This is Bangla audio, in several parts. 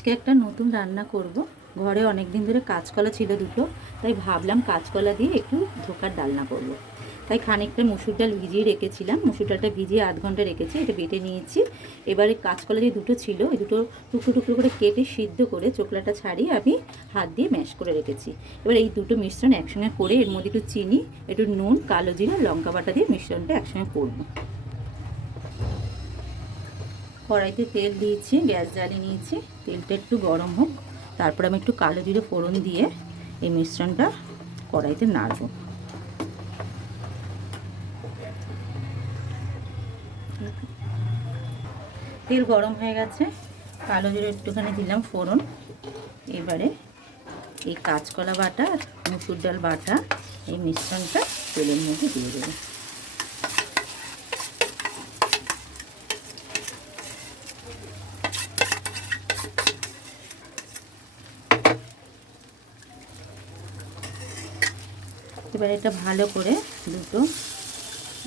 আজকে একটা নতুন রান্না করব। ঘরে অনেক দিন ধরে কাঁচকলা ছিল দুটো, তাই ভাবলাম কাঁচকলা দিয়ে একটু ধোকার ডালনা করব। তাই খানিকটা মুসুর ডাল ভিজিয়ে রেখেছিলাম, মুসুর ডালটা ভিজিয়ে আধ ঘন্টা রেখেছি, এটা বেটে নিয়েছি। এবারে কাঁচকলা যে দুটো ছিল ওই দুটো টুকরো টুকরো করে কেটে সিদ্ধ করে চোকলাটা ছাড়িয়ে আমি হাত দিয়ে ম্যাশ করে রেখেছি। এবার এই দুটো মিশ্রণ একসঙ্গে করে এর মধ্যে একটু চিনি, একটু নুন, কালো জিরা, লঙ্কা বাটা দিয়ে মিশ্রণটা একসঙ্গে করবো। কড়াইতে তেল দিয়েছি, গ্যাস জ্বালিয়ে নিয়েছি, তেলটা একটু গরম হোক, তারপর আমি একটু কালো জিরে ফোড়ন দিয়ে এই মিশ্রণটা কড়াইতে নাড়ব। তেল গরম হয়ে গেছে, কালো জিরে একটুখানি দিলাম ফোড়ন। এবারে এই কাঁচকলা বাটা আর মুসুর ডাল বাটা এই মিশ্রণটা তেলের মধ্যে দিয়ে দেবো। এবার এটা ভালো করে দুটো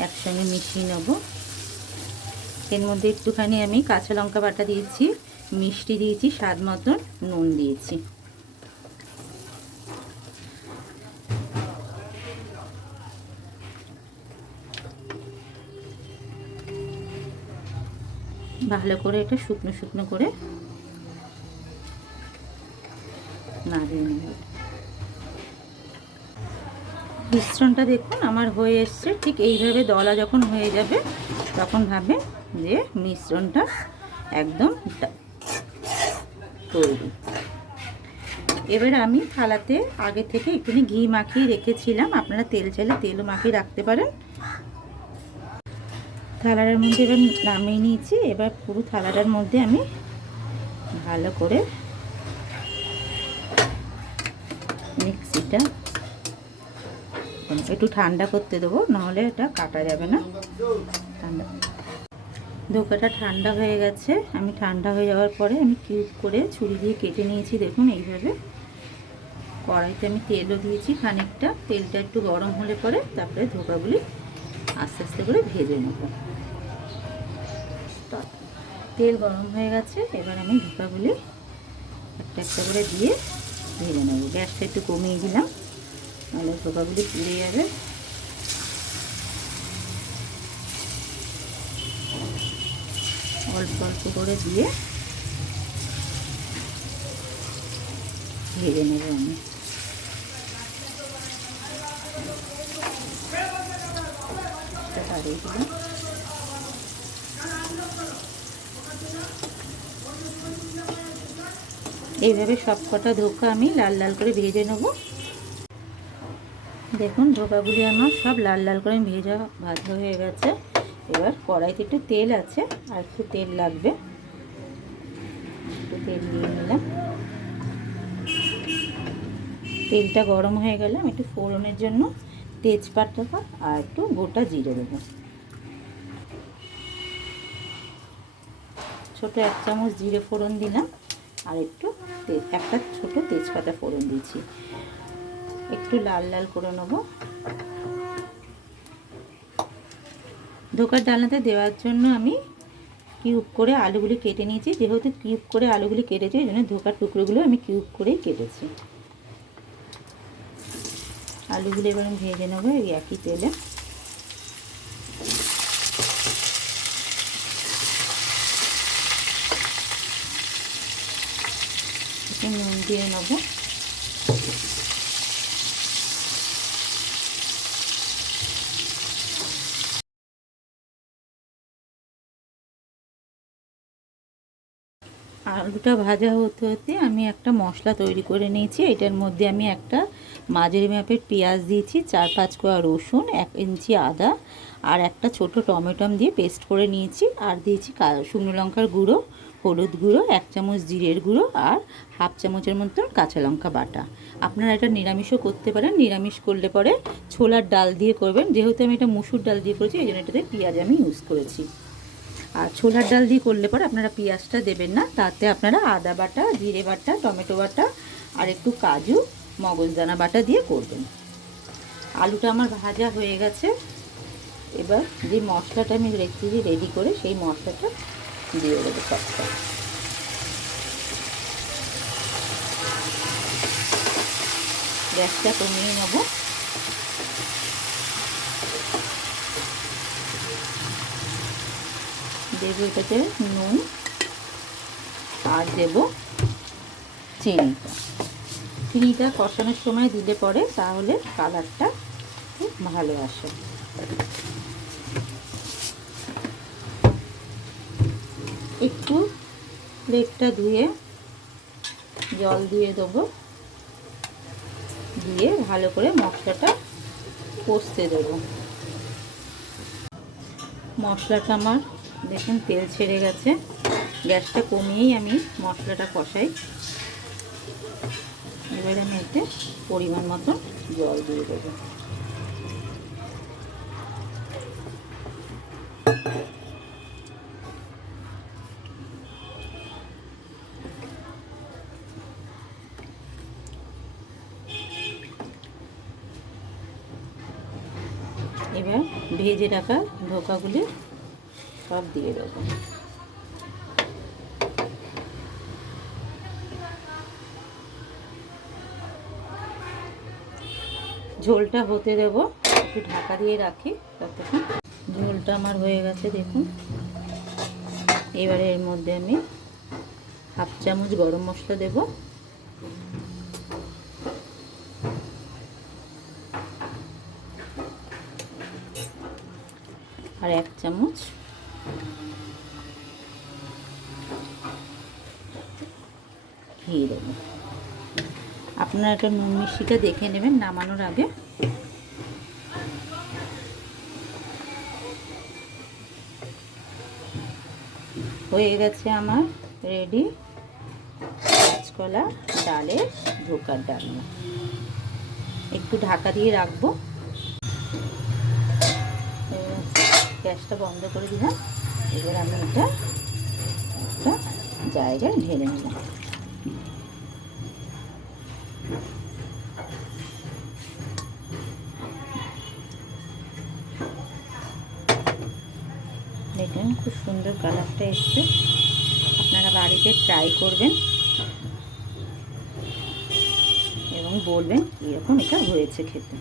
একসঙ্গে মিশিয়ে নেব। এর মধ্যে একটুখানি আমি কাঁচা লঙ্কা বাটা দিয়েছি, মিষ্টি দিয়েছি, স্বাদ মতন নুন দিয়েছি। ভালো করে এটা শুকনো শুকনো করে নাড়িয়ে নেব। মিশ্রণটা দেখুন আমার হয়ে এসছে। ঠিক এইভাবে দলা যখন হয়ে যাবে তখন ভাবে যে মিশ্রণটা একদম তৈরি। এবার আমি থালাতে আগে থেকে একটুখানি ঘি মাখিয়ে রেখেছিলাম, আপনারা তেল চাইলে তেলও মাখিয়ে রাখতে পারেন। থালাটার মধ্যে এবার নামিয়ে নিয়েছি। এবার পুরো থালাটার মধ্যে আমি ভালো করে মিক্সিটা একটু ঠান্ডা করতে দেবো, নাহলে এটা কাটা যাবে না। ঠান্ডা ধোকাটা ঠান্ডা হয়ে গেছে। আমি ঠান্ডা হয়ে যাওয়ার পরে আমি কিউব করে ছুরি দিয়ে কেটে নিয়েছি। দেখুন এইভাবে। কড়াইতে আমি তেলও দিয়েছি খানিকটা, তেলটা একটু গরম হলে পরে তারপরে ধোকাগুলি আস্তে আস্তে করে ভেজে নেব। তেল গরম হয়ে গেছে, এবার আমি ধোকাগুলি একটা একটা করে দিয়ে ভেজে নেব। গ্যাসটা একটু কমিয়ে দিলাম, নাহলে ধোকাগুলি পুড়ে যাবে। অল্প অল্প করে দিয়ে ভেজে নেব আমি। বাড়িয়ে দিলাম। এইভাবে সব কটা ধোকা আমি লাল লাল করে ভেজে নেব। দেখুন ধোকাগুলি আমার সব লাল লাল করে ভাজা হয়ে গেছে। এবার কড়াইতে একটু তেল আছে, আর একটু তেল লাগবে, একটু তেল দিয়ে নিলাম। তেলটা গরম হয়ে গেলে আমি একটু ফোড়নের জন্য তেজপাতা আর একটু গোটা জিরে দেবো। ছোট 1 চামচ জিরে ফোড়ন দিলাম, আর একটু একটা ছোট তেজপাতা ফোড়ন দিয়েছি। একটু লাল লাল করে নেব। ধোকার ডালনাতে দেওয়ার জন্য আমি কিউব করে আলুগুলি কেটে নিয়েছি। যেহেতু কিউব করে আলুগুলি কেটেছি এই জন্য ধোকার টুকরোগুলো আমি কিউব করেই কেটেছি। আলুগুলো এবার আমি ভেজে নেবো এই একই তেলে। নুন দিয়ে নেবো। আলুটা ভাজা হতে হতে আমি একটা মশলা তৈরি করে নিয়েছি। এটার মধ্যে আমি একটা মাঝারি মাপের পেঁয়াজ দিয়েছি, 4-5 কোয়া রসুন, 1 ইঞ্চি আদা, আর একটা ছোট টমেটো দিয়ে পেস্ট করে নিয়েছি। আর দিয়েছি শুকনো লঙ্কার গুঁড়ো, হলুদ গুঁড়ো, 1 চামচ জিরের গুঁড়ো, আর 1/2 চামচের মতন কাঁচা লঙ্কা বাটা। আপনারা এটা নিরামিষও করতে পারেন। নিরামিষ করলে পরে ছোলার ডাল দিয়ে করবেন। যেহেতু আমি এটা মুসুর ডাল দিয়ে করেছি এই জন্য এটাতে পেঁয়াজ আমি ইউজ করেছি। আর ছোলার ডাল দিয়ে করলে পরে আপনারা পেঁয়াজটা দেবেন না, তাতে আপনারা আদা বাটা, জিরে বাটা, টমেটো বাটা আর একটু কাজু, মগজদানা বাটা দিয়ে করবেন। আলুটা আমার ভাজা হয়ে গেছে। এবার যে মশলাটা আমি রেখেছি রেডি করে সেই মশলাটা দিয়ে দেবো সবটা। গ্যাসটা কমিয়ে নেব। দেব এটাতে নুন আর দেব চিনিটা কষানোর সময় দিলে পরে তাহলে কালারটা খুব ভালো আসে। একটু প্লেটটা ধুয়ে জল দিয়ে দেবো, দিয়ে ভালো করে মশলাটা কষতে দেবো। মশলাটা আমার দেখুন তেল ছেড়ে গেছে। গ্যাসটা কমিয়েই আমি মশলাটা কষাই। এবারে আমি এতে পরিমাণ মতো জল দিয়ে দেবো। এবার ভেজে রাখা ধোকাগুলি সব দিয়ে দেবো। ঝোলটা হতে দেবো, একটু ঢাকা দিয়ে রাখি ততক্ষণ। ঝোলটা আমার হয়ে গেছে দেখুন। এবারে এর মধ্যে আমি হাফ চামচ গরম মশলা দেব, আর 1 চামচ ঘি দেবো। আপনারা একটা নুন মিষ্টিটা দেখে নেবেন নামানোর আগে। হয়ে গেছে আমার রেডি কাঁচকলা ডালের ধোকার ডালনা। একটু ঢাকা দিয়ে রাখবো। গ্যাসটা বন্ধ করে দিলাম। এবার আমি এটা একটা জায়গায় ঢেলে নিলাম। দেখুন খুব সুন্দর কালারটা এসছে। আপনারা বাড়িতে ট্রাই করবেন এবং বলবেন কীরকম এটা হয়েছে খেতে।